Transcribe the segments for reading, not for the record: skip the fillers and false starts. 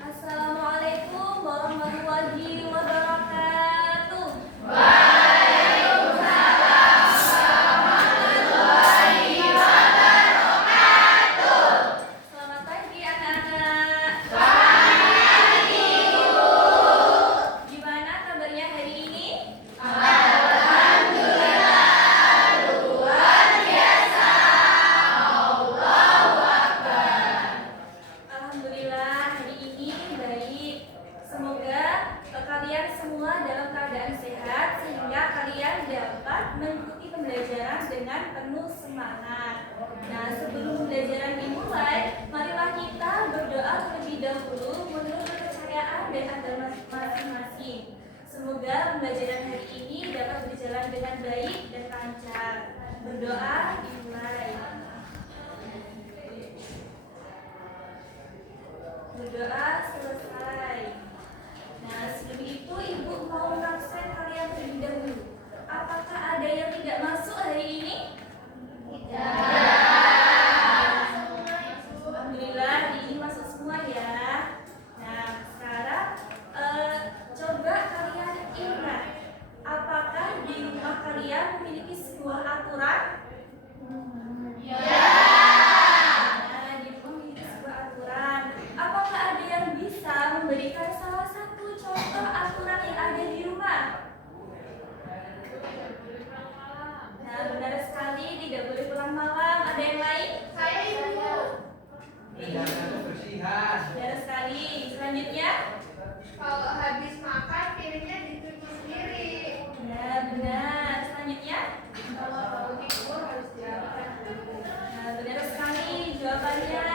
Assalamualaikum warahmatullahi wabarakatuh. Selamat pagi anak-anak. Gimana kabarnya hari ini? Alhamdulillah hari ini baik. Semoga kalian semua dalam keadaan sehat sehingga kalian dapat mengikuti pembelajaran dengan penuh semangat. Nah, sebelum pembelajaran dimulai, marilah kita berdoa terlebih dahulu menurut kepercayaan dan agama masing-masing. Semoga pembelajaran hari ini dapat berjalan dengan baik dan lancar. Berdoa dimulai. Berdoa selesai. Nah, sebelum itu ibu mau mengabsen kalian terlebih dahulu. Apakah ada yang tidak masuk hari ini? Alhamdulillah hari ini masuk semua ya. Nah, sekarang coba kalian ingat, apakah di rumah kalian memiliki sebuah aturan? Nah, di rumah memiliki sebuah aturan. Apakah ada yang bisa memberikan salah satu contoh aturan yang ada di rumah? Nah, benar sekali, tidak boleh pulang malam. Ada yang lain? Saya ibu. Menjaga kebersihan. Benar sekali. Selanjutnya? Kalau habis makan piringnya dicuci sendiri. Nah, benar. Selanjutnya? Kalau mau tidur harus diangkat dulu. Nah, benar sekali jawabannya.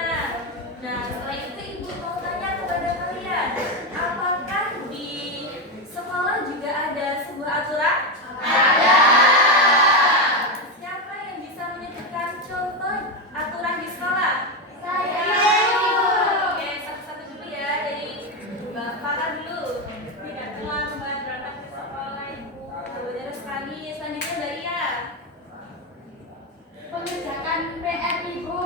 Nah, setelah itu ibu mau tanya kepada kalian, apakah di sekolah juga ada sebuah aturan? Ada. Siapa yang bisa menyebutkan contoh aturan di sekolah? Oke, satu-satu dulu ya, dari Mbak Farah dulu. Tidak terlambat berangkat ke sekolah, Ibu. Benar sekali. Selanjutnya Mbak Ria. Mengerjakan PR ibu.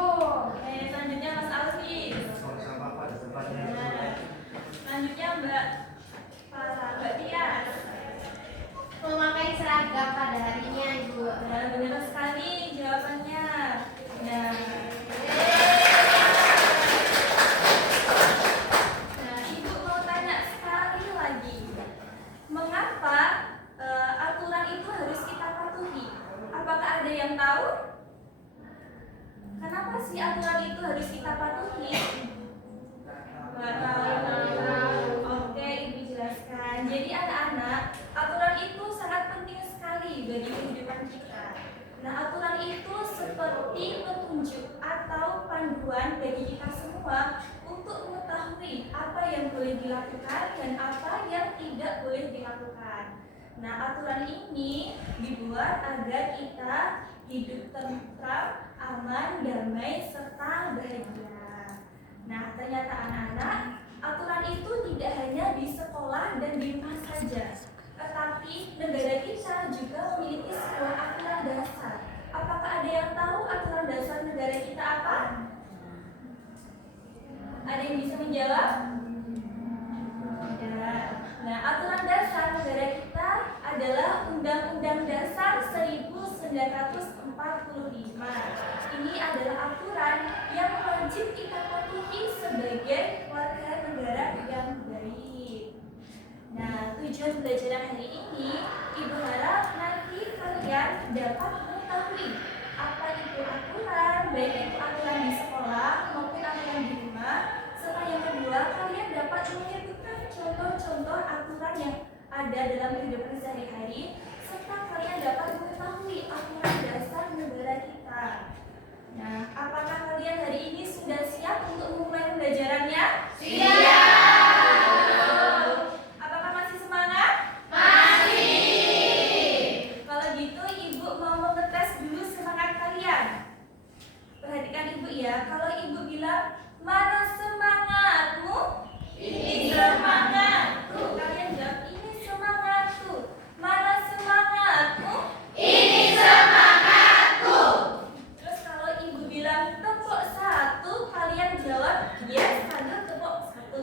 Oke, selanjutnya Mas Alfi. Sama pada tempatnya. Nah, selanjutnya Mbak Farah, Mbak Tias. Memakai seragam pada harinya ibu. Nah, benar sekali jawabannya. Nah, Ibu mau tanya sekali lagi, mengapa aturan itu harus kita patuhi? Apakah ada yang tahu? Kenapa sih aturan itu harus kita patuhi? Nggak tahu. Oke, Ibu jelaskan. Jadi anak-anak, aturan itu sangat penting sekali bagi kehidupan kita. Nah, aturan itu seperti petunjuk atau panduan bagi kita semua untuk mengetahui apa yang boleh dilakukan dan apa yang tidak boleh dilakukan. Nah, aturan ini dibuat agar kita hidup tentram, aman, damai, serta bahagia. Nah, ternyata anak-anak, aturan itu tidak hanya di sekolah dan di rumah saja, tetapi negara kita juga memiliki sebuah aturan dasar. Apakah ada yang tahu aturan dasar negara kita apa? Ada yang bisa menjawab? Ya. Nah, aturan dasar negara kita adalah Undang-Undang Dasar 1945. Ini adalah aturan yang wajib kita patuhi sebagai warga negara yang baik. Nah, tujuan pembelajaran hari ini, Ibu harap nanti kalian dapat mengetahui apa itu aturan, baik itu aturan di sekolah maupun aturan di rumah. Serta yang kedua, kalian dapat menyebutkan contoh-contoh aturan yang ada dalam kehidupan sehari-hari, serta kalian dapat mengetahui aturan dasar negara kita. Nah, apakah kalian hari ini sudah siap untuk memulai pembelajarannya? Apakah masih semangat? Kalau gitu Ibu mau mengetes dulu semangat kalian. Perhatikan Ibu ya, kalau Ibu bilang, mana semangatmu? Ini semangatku. Kalian jawab, ini semangatku. Mana semangatmu? Ini semangatku. Terus kalau Ibu bilang tepuk satu, kalian jawab, yes, sambil tepuk satu.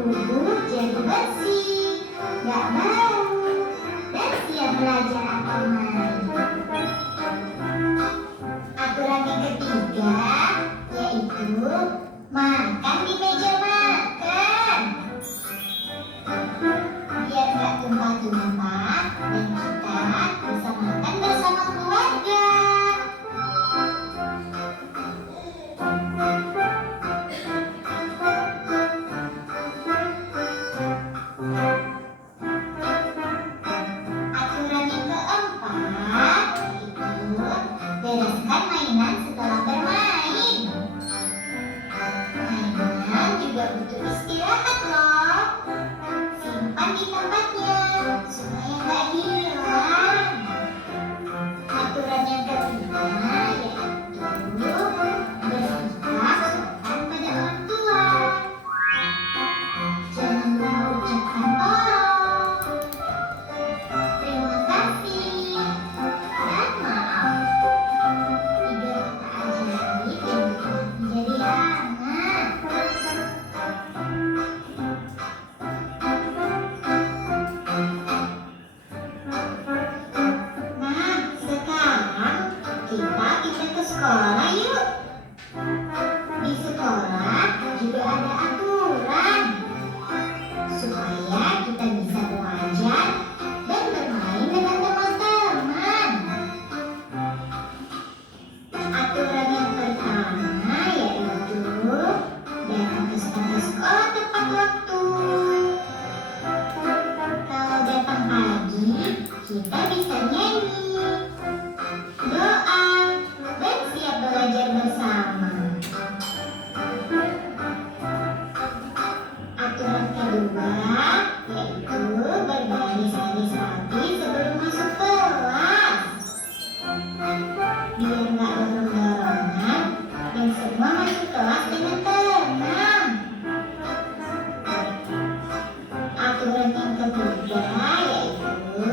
tubuh jadi bersih, gak bau, dan siap belajar atau main. Aturan yang ketiga yaitu makan di meja makan. Biar gak tumpah-tumpah dan kita bisa makan bersama keluarga. Aturan yang keempat yaitu bereskan mainan setelah bermain. Mainan juga butuh istirahat loh. Simpan di tempatnya supaya nggak hilang. Aturan yang ketiga yaitu bersikap sopan pada orang tua. Jangan lupa ucapkan tolong, terima kasih, dan maaf. Tiga kata ajaib yang bikin menjadi anak. Nah, sekarang kita ke sekolah yuk. Di sekolah juga ada aturan supaya kita bisa belajar dan bermain dengan teman-teman. Aturan yang pertama yaitu datang ke sekolah tepat waktu. Kalau datang pagi, kita bisa nyanyi, doa, dan siap belajar bersama. Aturan kedua yaitu berbaris-baris rapi sebelum masuk kelas. Biar nggak dorong-dorongan dan semua masuk kelas dengan tenang. Aturan yang ketiga yaitu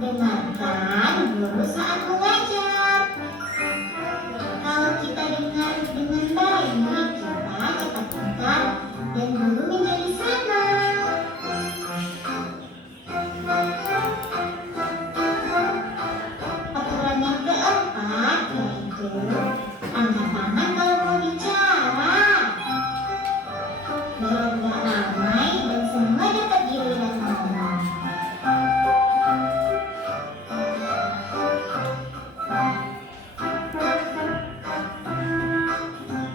dengarkan guru saat mengajar. Kalau kita dengar dengan baik, kita cepat pintar dan guru menjadi senang. Aturan yang keempat yaitu angkat tangan kalau mau bicara. Biar nggak ramai dan semua dapat giliran ngomong.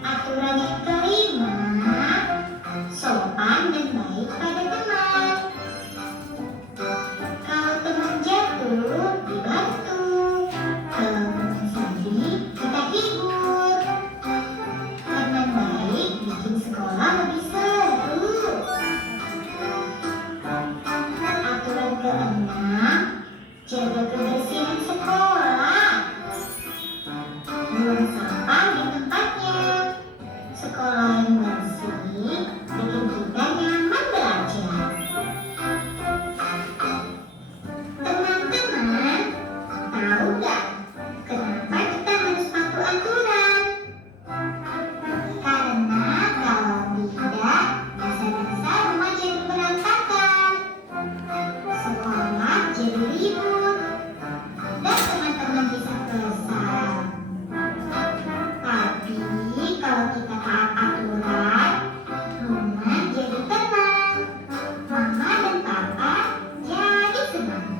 Aturan yang kelima, sopan dan baik pada teman. Kalau teman jatuh, dibantu. Kalau teman sedih, kita hibur. Teman baik bikin sekolah lebih seru. Aturan keenam, jaga kebersihan sekolah. Buang sampah di tempatnya. Sekolah yang bersih bikin kita nyaman belajar. Teman-teman, tahu nggak kenapa kita harus patuh aturan? Karena kalau tidak, masa-masa rumah jadi berantakan, sekolah jadi ribut, dan teman-teman bisa kesal. Tapi kalau kita taat aturan, rumah jadi tenang, mama dan papa jadi senang,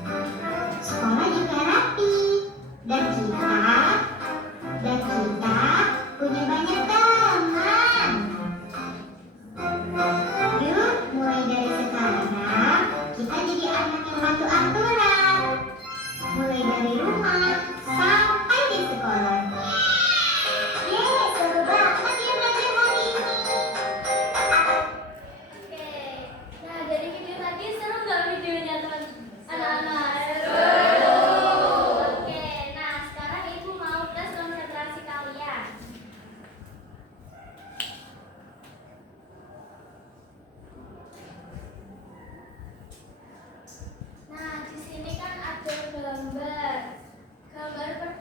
sekolah juga rapi, dan kita punya banyak teman. Yuk, mulai dari sekarang kita jadi anak yang patuh aturan, mulai dari rumah sampai di sekolah. Yeay, seru banget ya belajar hari ini. Oke. Nah, dari video tadi seru nggak videonya teman anak-anak? Oke. Nah, sekarang ibu mau tes konsentrasi kalian. Nah, di sini kan ada gambar. Gambar pertama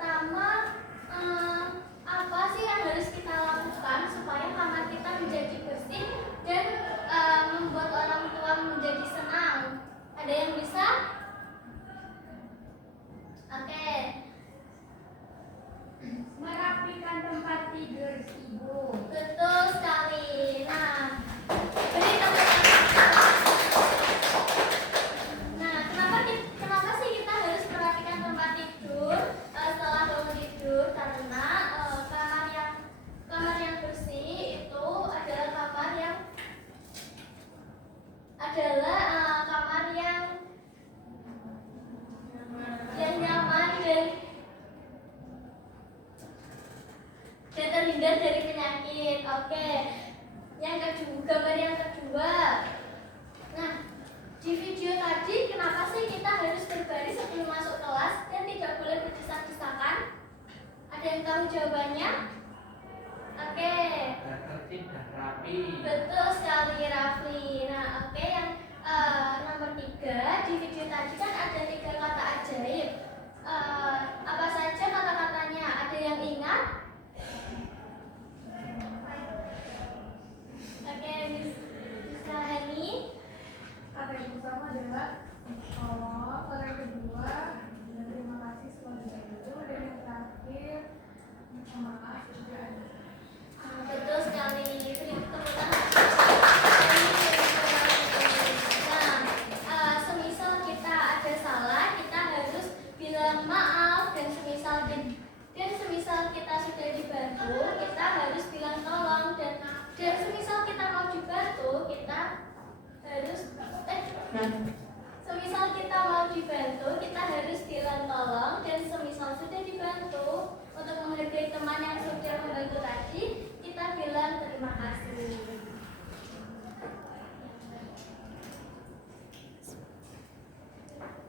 Semisal kita mau dibantu, kita harus bilang tolong, dan semisal sudah dibantu, untuk menghargai teman yang sudah membantu tadi, kita bilang terima kasih.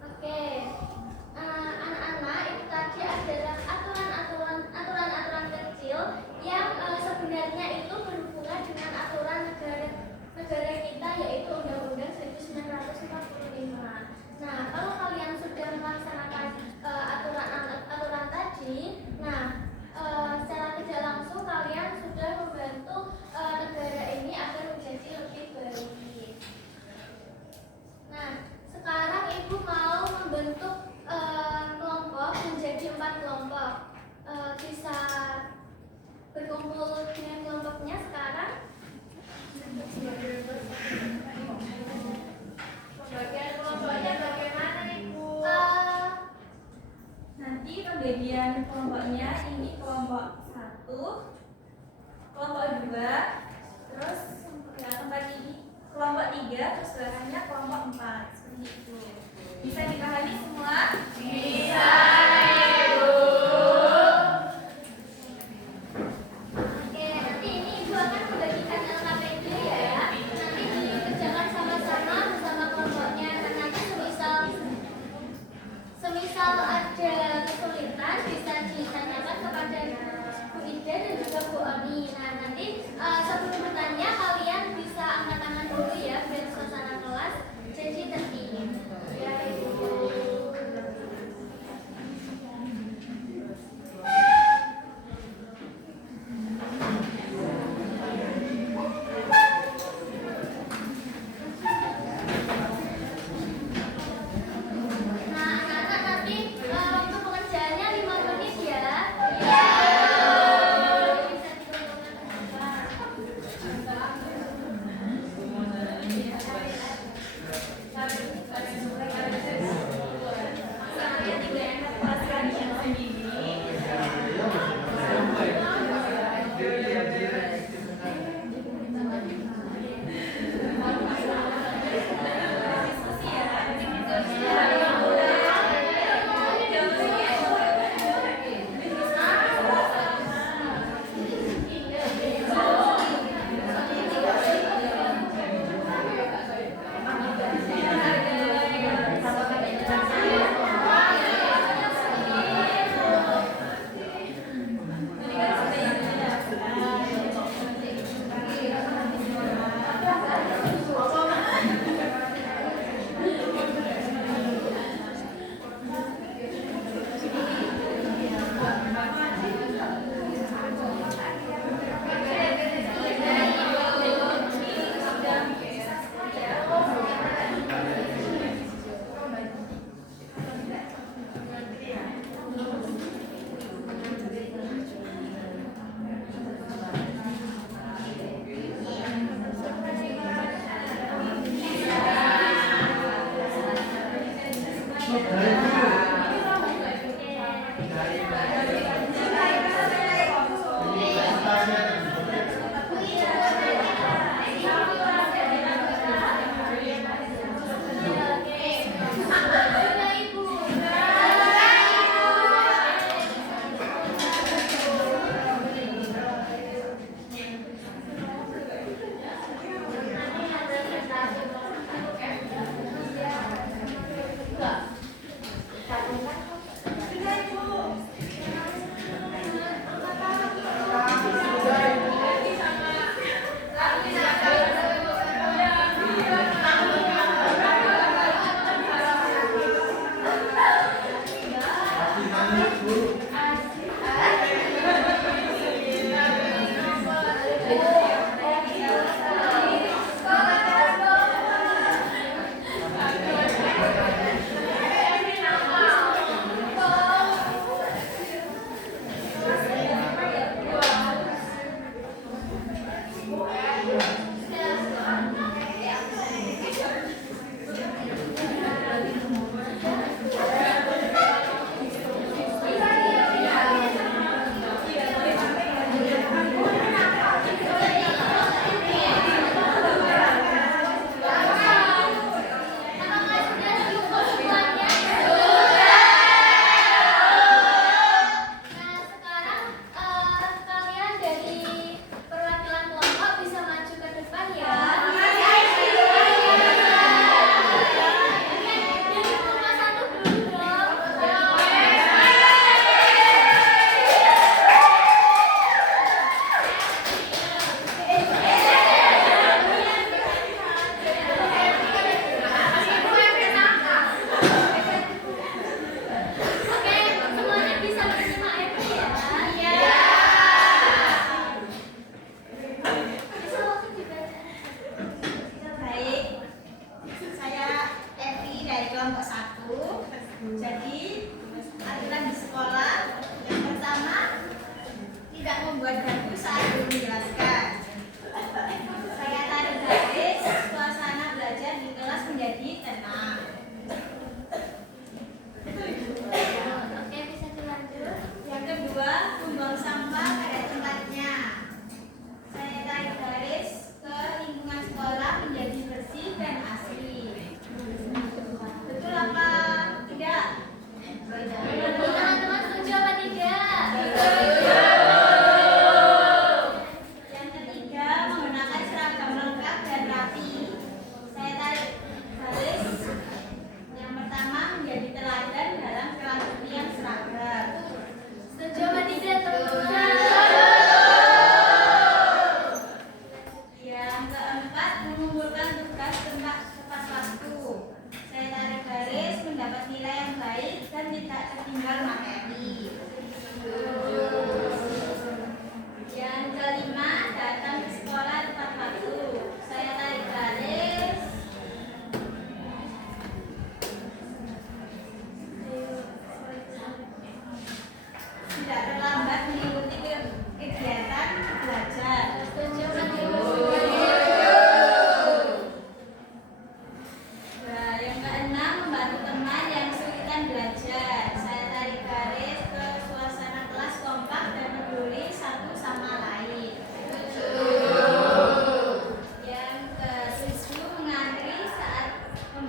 Oke, anak-anak, itu tadi adalah aturan-aturan kecil yang sebenarnya itu berhubungan dengan aturan negara kita, yaitu Undang-Undang 1945. Nah, kalau kalian sudah melaksanakan aturan tadi, secara tidak langsung kalian sudah membantu negara ini agar menjadi lebih baik. Nah, sekarang ibu mau membentuk kelompok menjadi 4 kelompok. Bisa berkumpul dengan kelompoknya sekarang. Pembagian kelompoknya bagaimana Ibu? Nanti pembagian kelompoknya ini kelompok 1, kelompok 2, terus tempat ini kelompok 3, terus belakangnya kelompok 4, seperti itu. Bisa dipahami semua? Bisa. Oke, nanti ini ibu akan membagikan LKPD ya. Nanti dikerjakan sama-sama bersama kelompoknya. Dan nanti semisal ada kesulitan bisa ditanyakan kepada Bu Ida dan juga Bu Oni. Nah, nanti sebelum bertanya kalian bisa angkat tangan dulu ya biar suasana kelas jadi tertib. Ya, Ibu.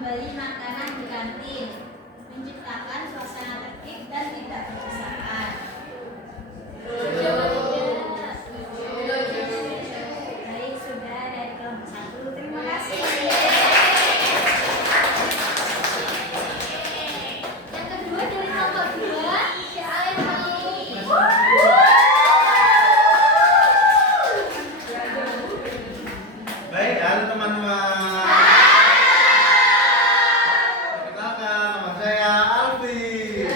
membeli makanan di kantin, menciptakan suasana tertib dan tidak berdesakan. Baik, sudah dari kelompok 1. Terima kasih. Yang kedua dari kelompok 2, Baik, halo teman-teman. Perkenalkan, nama saya Alfi.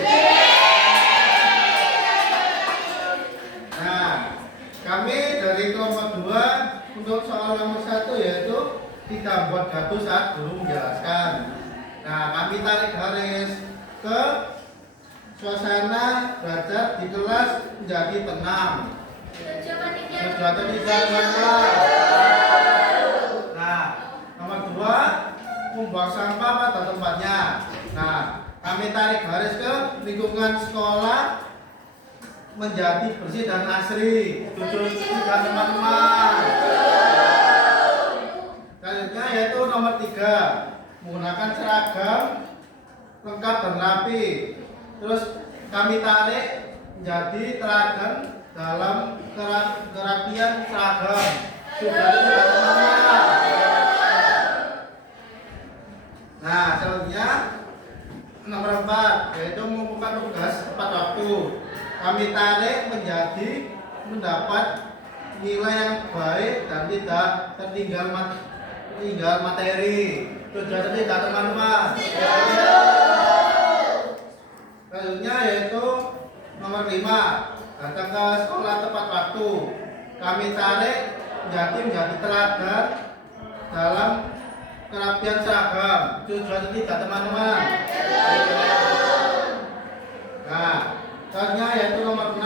Nah, kami dari kelompok 2 untuk soal nomor 1 yaitu tidak buat gaduh saat guru menjelaskan. Nah, kami tarik garis ke suasana belajar di kelas menjadi tenang. Sudah tidak kelas. Nah, nomor 2 membuang sampah pada tempatnya. Nah, kami tarik garis ke lingkungan sekolah menjadi bersih dan asri. Setuju tidak teman-teman? Selanjutnya yaitu nomor 3 menggunakan seragam lengkap dan rapi. Terus kami tarik menjadi teladan dalam kerapian seragam. Sudah tidak teman-teman? Nah, selanjutnya nomor 4 yaitu mengumpulkan tugas tepat waktu. Kami tarik menjadi mendapat nilai yang baik dan tidak tertinggal materi. Sudah tidak teman-teman? Selanjutnya yaitu nomor 5 datang ke sekolah tepat waktu. Kami tarik menjadi teladan dalam kerapian seragam. Sudah tidak teman-teman? Nah, selanjutnya yaitu nomor 6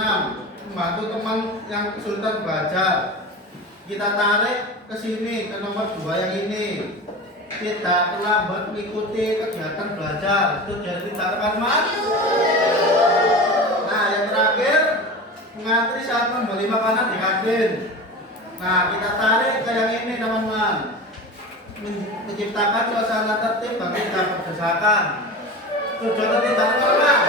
membantu teman yang kesulitan belajar. Kita tarik ke sini ke nomor 2 yang ini. Tidak terlambat mengikuti kegiatan belajar. Sudah tidak teman-teman? Nah, yang terakhir mengantri saat membeli makanan di kantin. Nah, kita tarik ke yang ini teman-teman. Menciptakan suasana tertib dan tidak berdesakan. Sudah tidak teman-teman?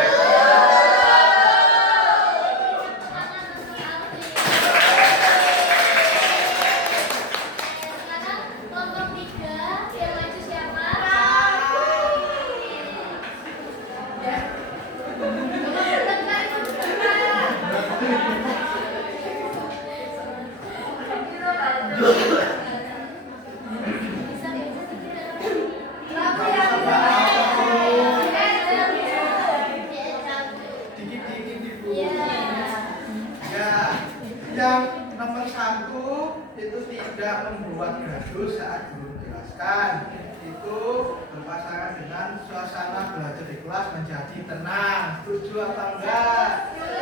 Yang nomor 1 itu tidak membuat gaduh saat guru menjelaskan. Itu berpasangan dengan suasana belajar di kelas menjadi tenang. Setuju atau enggak? Yang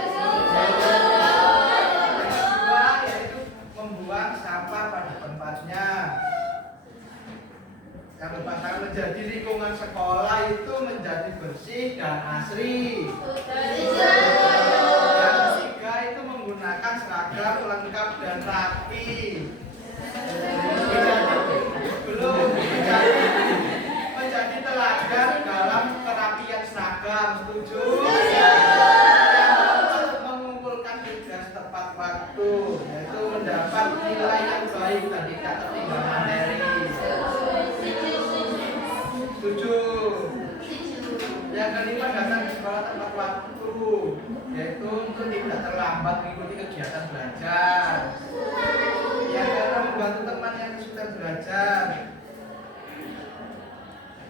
kedua yaitu membuang sampah pada tempatnya. Yang berpasangan menjadi lingkungan sekolah itu menjadi bersih dan asri. Yang ketiga itu menggunakan seragam lengkap dan rapi. Menjadi teladan dalam kerapian seragam. Setuju? Yang mengumpulkan tugas tepat waktu, yaitu mendapat nilai yang baik dan tidak tertinggal materi. Setuju? Yang kelima datang ke sekolah tepat waktu, yaitu untuk tidak terlambat mengikuti kegiatan belajar. Yang keenam membantu teman yang kesulitan belajar.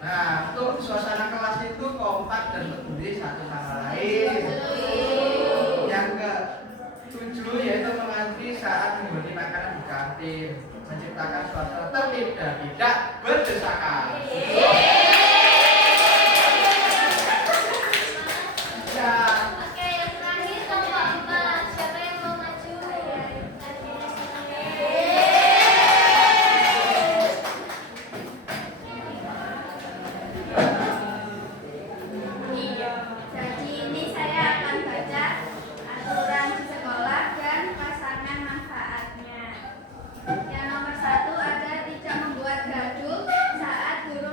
Nah, untuk suasana kelas itu kompak dan peduli satu sama lain. Yang ke-7 yaitu mengantri saat membeli makanan di kantin, menciptakan suasana tertib dan tidak berdesakan. Oke, yang terakhir kelompok 4. Siapa yang mau maju? Jadi ini saya akan baca aturan di sekolah dan pasangan manfaatnya. Yang nomor 1 ada tidak membuat gaduh saat guru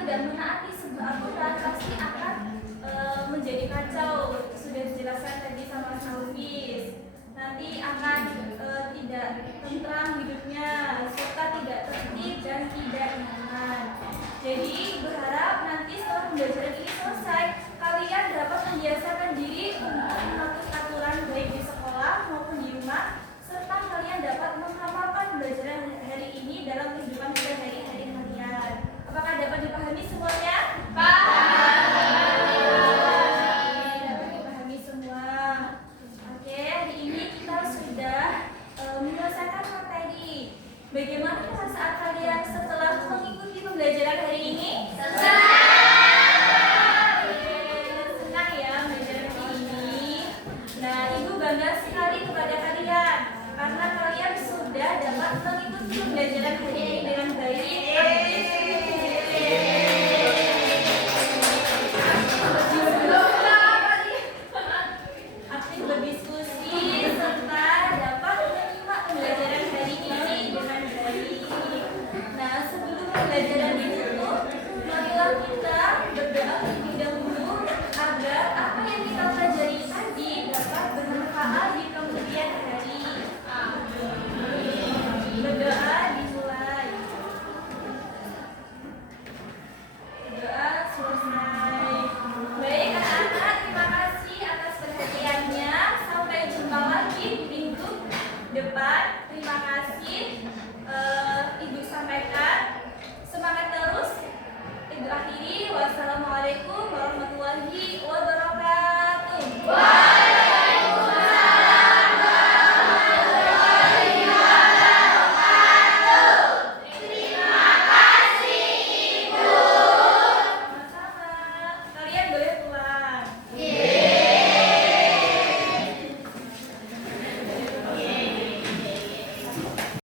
tidak menaati sebuah aturan pasti akan menjadi kacau. Sudah dijelaskan tadi sama Mas Hafiz. Nanti akan tidak tentram hidupnya, serta tidak tertib dan tidak nyaman. Jadi berharap nanti setelah pembelajaran ini selesai, kalian dapat membiasakan diri untuk mematuhi aturan baik di sekolah maupun di rumah, serta kalian dapat mengamalkan pembelajaran hari ini dalam kehidupan sehari-hari kalian. Apakah dapat dipahami semuanya? Dapat dipahami semua. Oke, hari ini kita sudah menyelesaikan materi. Bagaimana perasaan kalian setelah mengikuti pembelajaran hari ini? Senang ya belajar hari ini. Nah, Ibu bangga sekali kepada kalian karena kalian sudah dapat mengikuti pembelajaran hari ini dengan baik. Aktif berdiskusi serta dapat menyimak pembelajaran hari ini dengan baik. Nah, sebelum pembelajaran ditutup, marilah kita